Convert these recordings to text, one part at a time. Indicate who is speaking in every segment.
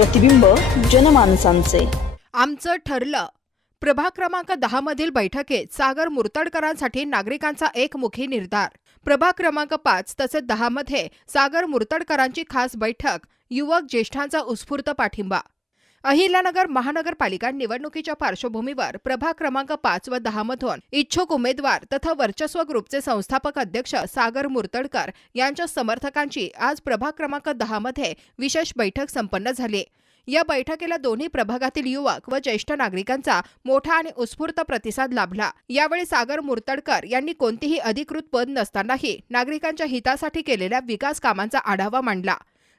Speaker 1: प्रतिबिंब जनमानसांचे.
Speaker 2: आमचं ठरलं. प्रभाग क्रमांक दहा मधील बैठकीत सागर मुर्तडकरांसाठी नागरिकांचा एकमुखी निर्धार. प्रभाग क्रमांक पाच तसेच दहा मध्ये सागर मुर्तडकरांची खास बैठक युवक ज्येष्ठांचा उत्स्फूर्त पाठिंबा. अहिल्यानगर महानगरपालिका निवडणुकीच्या पार्श्वभूमीवर प्रभाग क्रमांक पाच व दहा मधून इच्छुक उमेदवार तथा वर्चस्व ग्रुपचे संस्थापक अध्यक्ष सागर मुर्तडकर यांच्या समर्थकांची आज प्रभाग क्रमांक दहा मध्ये विशेष बैठक संपन्न झाली. या बैठकीला दोन्ही प्रभागातील युवक व ज्येष्ठ नागरिकांचा मोठा आणि उत्स्फूर्त प्रतिसाद लाभला. यावेळी सागर मुर्तडकर यांनी कोणतीही अधिकृत पद नसतानाही नागरिकांच्या हितासाठी केलेल्या विकास कामांचा आढावा मांडला.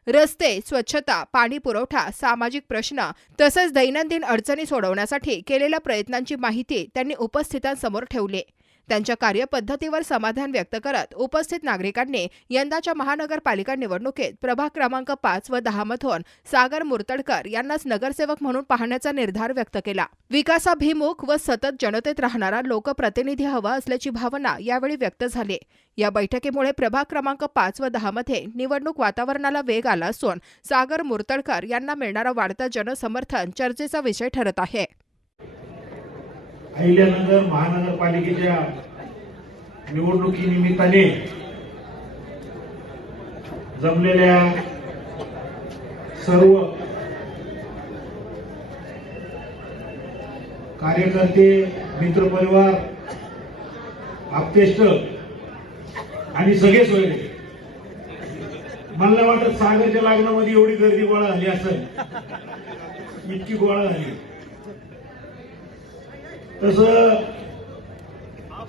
Speaker 2: रस्ते स्वच्छता पाणी पुरवठा सामाजिक प्रश्न तसंच दैनंदिन अडचणी सोडवण्यासाठी केलेल्या प्रयत्नांची माहिती त्यांनी उपस्थितांसमोर ठेवली. त्यांच्या कार्यपद्धतीवर समाधान व्यक्त करत उपस्थित नागरिकांनी यंदाच्या महानगरपालिका निवडणुकीत प्रभाग क्रमांक पाच व दहा मधून सागर मुर्तडकर यांनाच नगरसेवक म्हणून पाहण्याचा निर्धार व्यक्त केला. विकासाभिमुख व सतत जनतेत राहणारा लोकप्रतिनिधी हवा असल्याची भावना यावेळी व्यक्त झाली. या बैठकीमुळे प्रभाग क्रमांक पाच व दहा मध्ये निवडणूक वातावरणाला वेग आला असून सागर मुर्तडकर यांना मिळणारा वाढता जनसमर्थन चर्चेचा विषय ठरत आहे.
Speaker 3: अहिल्यानगर महानगरपालिकेच्या निवडणुकीनिमित्ताने जमलेल्या सर्व कार्यकर्ते मित्रपरिवार आप्तेष्ट आणि सगळे सोयरे. मला वाटत सागरच्या लग्नामध्ये एवढी गर्दी गोळा झाली असेल. इतकी गोळा झाली. तसं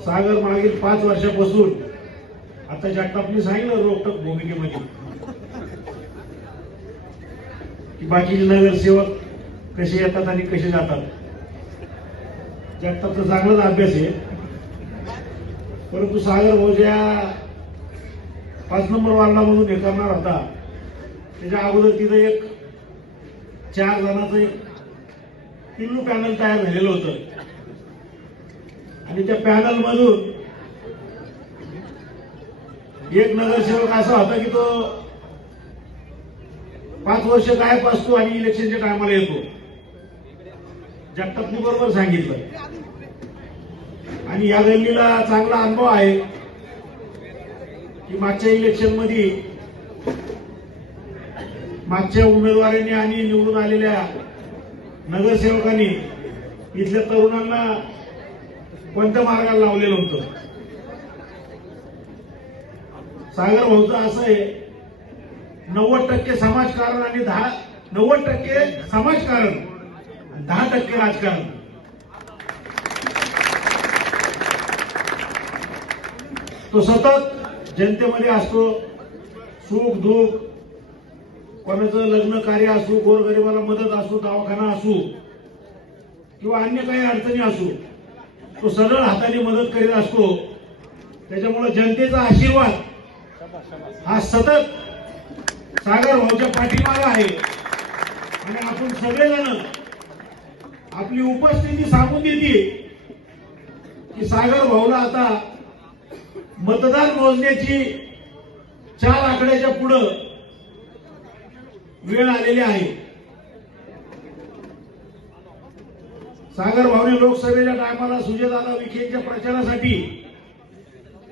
Speaker 3: सागर मागील पाच वर्षापासून आता जगतापनी सांगितलं रोखटक भूमिकेमध्ये. की बाकीचे नगरसेवक कसे येतात आणि कसे जातात. जगतापचा चांगलाच अभ्यास आहे. परंतु सागर भाऊच्या पाच नंबर वार्डामधून हे करणार होता त्याच्या अगोदर तिथं एक चार जणांचं एक पिल्लू पॅनल तयार झालेलं होतं. आणि त्या पॅनल मधून एक नगरसेवक असा होता की तो पाच वर्ष गायब असतो आणि इलेक्शनच्या टायमाला येतो. जगतापनी बरोबर सांगितलं. आणि या गल्लीला चांगला अनुभव आहे की मागच्या इलेक्शनमध्ये मागच्या उमेदवारांनी आणि निवडून आलेल्या नगरसेवकांनी इथल्या तरुणांना कोणत्या मार्गाला लावलेलं होतं? सागर भाऊचं असं आहे नव्वद टक्के समाजकारण आणि दहा नव्वद टक्के समाजकारण दहा टक्के राजकारण. तो सतत जनतेमध्ये असतो सुख दुःख कोणाचं लग्न कार्य असू गोरगरिबाला मदत असू दवाखाना असू किंवा अन्य काही अडचणी असू तो सरळ हाताने मदत करीत असतो. त्याच्यामुळे जनतेचा आशीर्वाद हा सतत सागर भाऊच्या पाठीमागा आहे. आणि आपण सगळेजण आपली उपस्थिती सांगून देते की सागर भाऊला आता मतदान मोजण्याची चार आकड्याच्या पुढं वेळ आलेली आहे. सागर भावने लोकसभेच्या टायमाला सुजयदादा विखेच्या प्रचारासाठी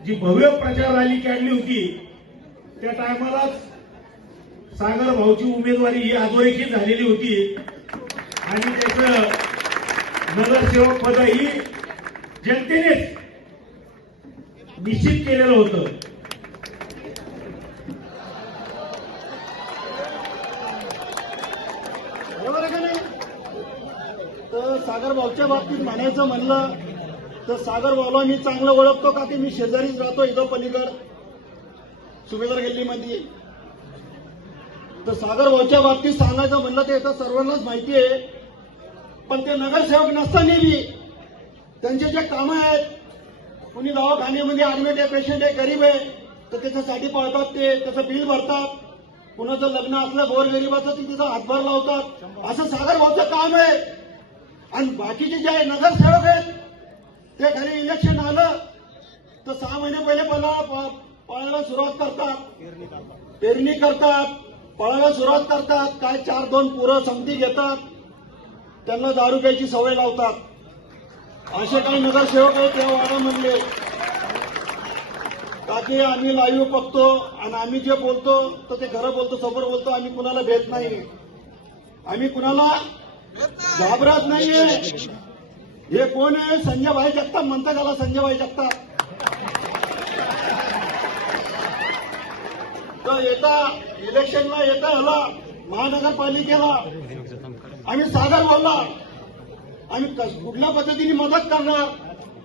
Speaker 3: जी भव्य प्रचार रॅली काढली होती त्या टायमालाच सागर भाऊची उमेदवारी ही अधोरेखित झालेली होती. आणि त्याचं नगरसेवक पदही जनतेनेच निश्चित केलेलं होतं
Speaker 4: बरोबर आहे का नाही तर बाबतीत म्हणायचं म्हणलं तर सागरभाऊला मी चांगलं ओळखतो का ते मी शेजारीच राहतो इथं पलीकड? सुभेदार गल्लीमध्ये. तर सागरभाऊच्या बाबतीत सांगायचं म्हणलं तर इथं सर्वांनाच माहिती आहे पण ते नगरसेवक नसताना बी त्यांचे जे कामं आहेत कुणी दवाखान्यामध्ये ऍडमिट आहे पेशंट आहे गरीब आहे तर त्याच्यासाठी पळतात ते त्याचं बिल भरतात. कुणाचं लग्न असलं गोरगरिबाचं ते तिथं हातभार लावतात. असं सागर भाऊचं काम आहे. आणि बाकीचे जे आहे नगरसेवक आहेत ते खाली इलेक्शन आलं तर सहा महिने पहिले पला पळायला सुरुवात करतात. पेरणी करतात पळायला सुरुवात करतात काय चार दोन पुरं समती घेतात त्यांना दारू प्यायची सवय लावतात. असे काही नगरसेवक आहेत या म्हणले बाकी आम्ही लाईव्ह बघतो आणि आम्ही जे बोलतो तर ते खरं बोलतो समोर बोलतो आम्ही कुणाला भेट नाही. आम्ही कुणाला घाबरत नाहीये. हे कोण आहे? संजय भाई जगताप म्हणता त्याला संजय भाई जगताप. तर येता इलेक्शनला येता आला महानगरपालिकेला. आम्ही सागर बोलला आम्ही कस- कुठल्या पद्धतीने मदत करणार?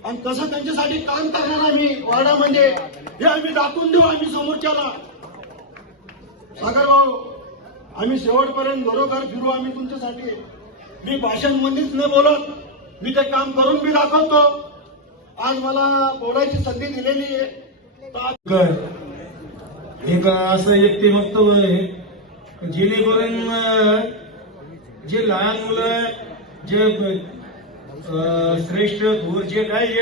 Speaker 4: आणि कसं त्यांच्यासाठी काम करणार आम्ही? वाडा म्हणजे? हे आम्ही दाखवून देऊ आम्ही समोरच्याला. सागर भाऊ आम्ही शेवटपर्यंत घरोघर फिरू आम्ही तुमच्यासाठी. मी भाषण मध्येच न बोलत मी ते काम करून मी दाखवतो. आज मला बोलायची संधी दिलेली आहे. एक
Speaker 3: असं एक असं वक्तव्य आहे? जेणेकरून जे लहान मुलं जे श्रेष्ठ भूर जे काय जे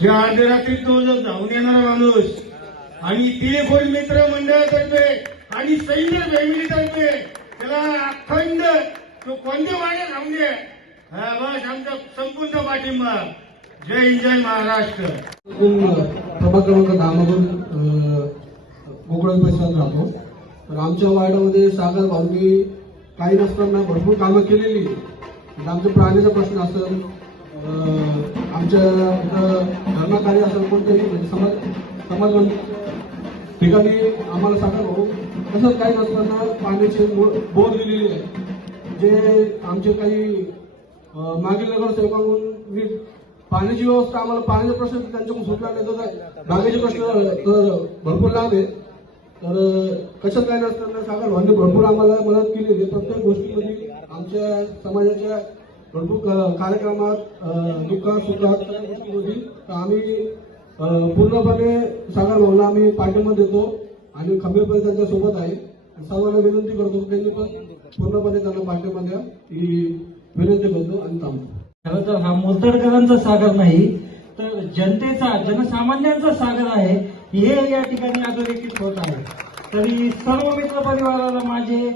Speaker 3: जे अर्ध्या रात्री तो जो धावून येणारा माणूस आणि ते मित्र मंडळातर्फे आणि सैन्य फॅमिलीतर्फे त्याला अखंड तो कोणते मागे समजे हा बस आमचा संपूर्ण पाठिंबा. जय हिंद जय महाराष्ट्र.
Speaker 5: इथून प्रभाग क्रमांक दहामधून गोकुळात परिसरात राहतो. तर आमच्या वार्डामध्ये सागर भाऊंनी काही नसताना भरपूर कामं केलेली. म्हणजे तर आमच्या प्राण्याचा प्रश्न असेल आमच्या इथं धर्मकार्य असेल कोणत्याही म्हणजे समाज समाज ठिकाणी आम्हाला सागर भाऊ तसंच काही नसताना पाण्याची बोर दिलेली आहे. जे आमचे काही मागील नगरसेवकांकडून मी पाण्याची व्यवस्था आम्हाला पाण्याचा प्रश्न त्यांच्याकडून सुटला नाही तर बागेचे प्रश्न तर भरपूर लाभ आहेत तर कशात काय नसताना सागर भावांनी भरपूर आम्हाला मदत केली प्रत्येक गोष्टीमध्ये आमच्या समाजाच्या भरपूर कार्यक्रमात दुःखात सुखात गोष्टीमध्ये तर आम्ही पूर्णपणे सागर भाऊला आम्ही पाठिंबा देतो आणि खंबीरपणे त्यांच्यासोबत आहे सर्वांना विनंती करतो त्यांनी पण पूर्णपणे त्यांना पाठिंबा द्या. ही विनंती करतो आणि थांबतो.
Speaker 6: खरं तर हा मोलतडकरांचा सागर नाही तर जनतेचा जनसामान्यांचा सागर आहे हे या ठिकाणी अधोरेखित होत आहे. तरी सर्व मित्र परिवाराला माझे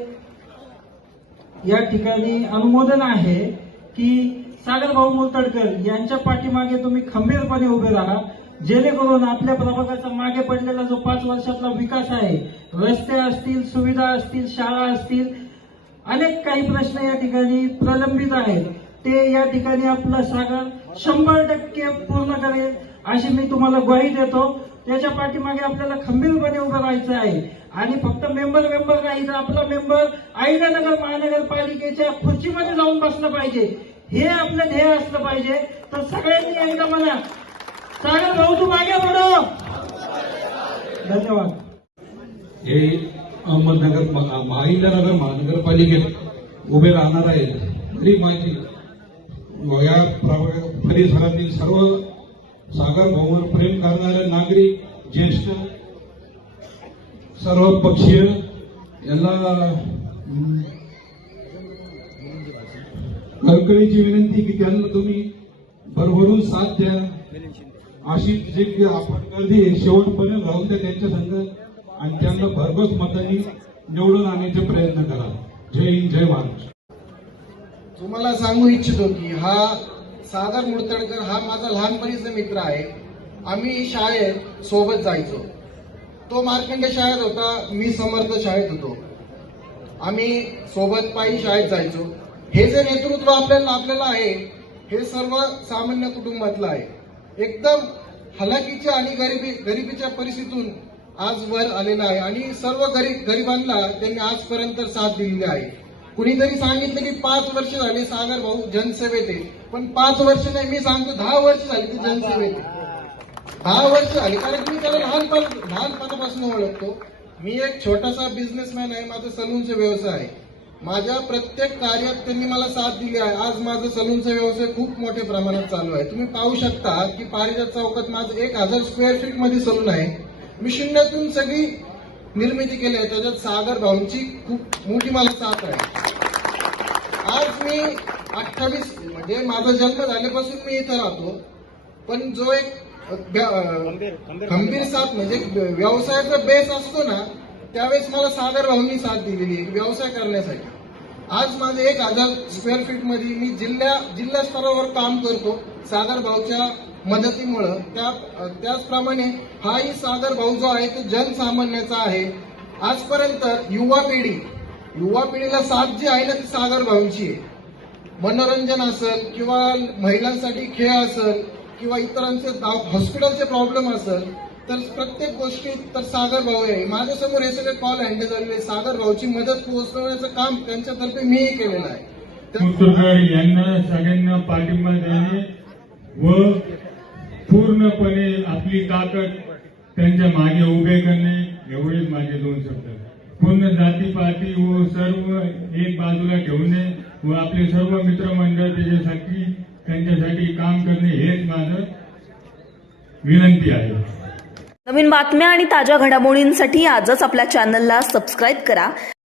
Speaker 6: या ठिकाणी अनुमोदन आहे की सागर भाऊ मुलतडकर यांच्या पाठीमागे तुम्ही खंबीरपणे उभे राहा. जेणेकरून आपल्या प्रभागाचा मागे पडलेला जो पाच वर्षातला विकास आहे रस्ते असतील सुविधा असतील शाळा असतील अनेक काही प्रश्न या ठिकाणी प्रलंबित आहेत. ते या ठिकाणी आपलं सागर शंभर टक्के पूर्ण करेल अशी मी तुम्हाला ग्वाही देतो. त्याच्या पाठीमागे आपल्याला खंबीरपणे उभं राहायचं आहे. आणि फक्त मेंबर मेंबर नाही तर आपला मेंबर आईनानगर महानगरपालिकेच्या खुर्चीमध्ये जाऊन बसलं पाहिजे. हे आपलं ध्येय असलं पाहिजे. तर सगळ्यांनी एकदा म्हणा सागर भाऊ तू मागे पडो धन्यवाद.
Speaker 7: हे अहमदनगर महाइंद्रनगर महानगरपालिकेत उभे राहणार आहेत. तरी माहिती या परिसरातील सर्व सागर भवन प्रेम करणारे नागरिक ज्येष्ठ सर्व पक्षीय यांना कळकळीची विनंती की त्यांना तुम्ही भरभरून साथ द्या. अशी जे आपण गर्दी शेवटपर्यंत राहून द्या त्यांच्या संघ आणि त्यांना भरघोस मतांनी निवडून आणण्याचे प्रयत्न करा. जय हिंद जय महाराष्ट्र.
Speaker 8: तुम्हाला सांगू इच्छितो की हा सागर मुडतडकर हा माझा लहानपणीचा मित्र आहे. आम्ही शाळेत सोबत जायचो. तो मार्कंड शाळेत होता मी समर्थ शाळेत होतो. आम्ही सोबत पायी शाळेत जायचो. हे जे नेतृत्व आपल्याला लाभलेलं आहे हे सर्व सामान्य कुटुंबातलं आहे. एकदम हलाखीच्या आणि गरिबी गरिबीच्या परिस्थितीतून आज वर आलेला आहे आणि सर्व गरीब गरिबांना त्यांनी आजपर्यंत साथ दिलेली आहे. कुणीतरी सांगितलं की पाच वर्ष झाली सागर भाऊ जनसेवेत आहे पण पाच वर्ष नाही मी सांगतो दहा वर्ष झाली ती जनसेवेत दहा वर्ष झाली कारण की मी त्याला लहानपण लहानपणापासून ओळखतो. मी एक छोटासा बिझनेसमॅन आहे माझा सलूनचा व्यवसाय आहे. माझ्या प्रत्येक कार्यात त्यांनी मला साथ दिली आहे. आज माझं सलूनचा व्यवसाय खूप मोठ्या प्रमाणात चालू आहे. तुम्ही पाहू शकता की पारिजात चौकात माझं एक हजार स्क्वेअर फीटमध्ये सलून आहे. मी शून्यातून सगळी निर्मिती केली आहे. त्याच्यात सागर भाऊंची खूप मोठी मला साथ आहे. आज मी अठ्ठावीस म्हणजे माझा जन्म झाल्यापासून मी इथं राहतो. पण जो एक खंबीर साथ म्हणजे व्यवसायाचा बेस असतो ना त्यावेळेस मला सागर भाऊंनी साथ दिलेली व्यवसाय करण्यासाठी. आज माझे एक हजार स्क्वेअर फीटमध्ये मी जिल्हा जिल्हा स्तरावर काम करतो. सागर भाऊच्या मदतीमुळं त्या त्याचप्रमाणे हाही सागर भाऊ जो आहे तो जनसामान्याचा आहे. आजपर्यंत युवा पिढी युवा पिढीला साथ जी आहे ना ती सागर भाऊंची आहे. मनोरंजन असेल किंवा महिलांसाठी खेळ असेल किंवा इतरांचे हॉस्पिटलचे प्रॉब्लेम असेल तर प्रत्येक गोष्टीत तर सागर भाऊ आहे. माझ्यासमोर हे सगळे कॉल हँडल झालेले सागर भाऊची मदत पोहोचवण्याचं काम त्यांच्यातर्फे मीही केलेलं आहे.
Speaker 7: यांना सगळ्यांना पाठिंबा देणे व पूर्णपणे आपली ताकद त्यांच्या मागे उभे करणे एवढेच माझे दोन शब्द पूर्ण जाती पाती व सर्व एक बाजूला ठेवणे व आपले सर्व मित्रमंडळ त्याच्यासाठी त्यांच्यासाठी काम करणे हेच माझं विनंती आहे.
Speaker 1: नवीन बातम्या आणि ताज्या घडामोडींसाठी आजच आपल्या चॅनलला सबस्क्राईब करा.